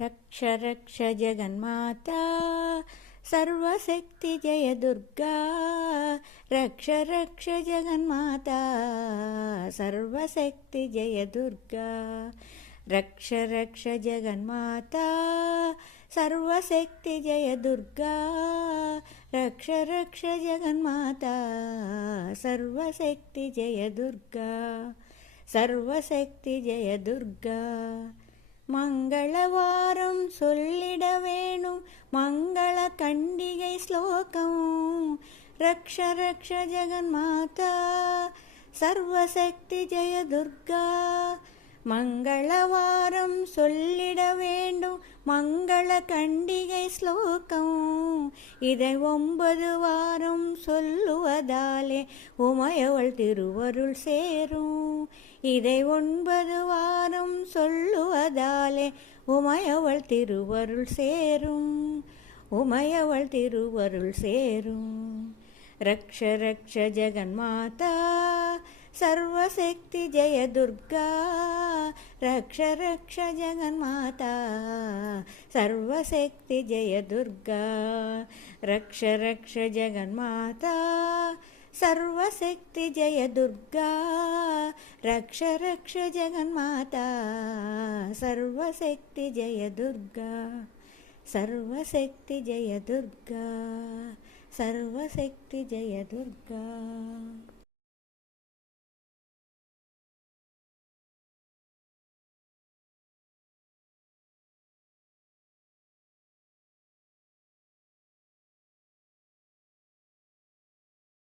रक्ष रक्ष जगन्माता सर्वशक्ति जय दुर्गा। रक्ष रक्ष जगन्माता सर्वशक्ति जय दुर्गा। रक्ष रक्ष जगन्माता सर्वशक्ति जय दुर्गा। रक्ष रक्ष जगन्माता सर्वशक्ति जय दुर्गा। सर्वशक्ति जय दुर्गा। மங்களவாரம் சொல்லிட வேணும் மங்கள கண்டிகை ஸ்லோகம். ரக்ஷ ரக்ஷ ஜெகன்மாதா சர்வசக்தி ஜெய துர்கா. மங்களவாரம் சொல்லிட வேண்டும் மங்கள கண்டிகை ஸ்லோகம். இதை 9 வாரம் சொல்லுவதாலே உமையவள் திருவருள் சேரும். இதை 9 வாரம் சொல்லுவதாலே உமையவள் திருவருள் சேரும். உமையவள் திருவருள் சேரும். ரக்ஷ ரக்ஷ ஜெகன்மாதா सर्वशक्ति जय दुर्गा. रक्ष रक्ष जगन्माता सर्वशक्ति जय दुर्गा. रक्ष रक्ष जगन्माता सर्वशक्ति जय दुर्गा. रक्ष रक्ष जगन्माता सर्वशक्ति जय दुर्गा. सर्वशक्ति जय दुर्गा. सर्वशक्ति जय दुर्गा.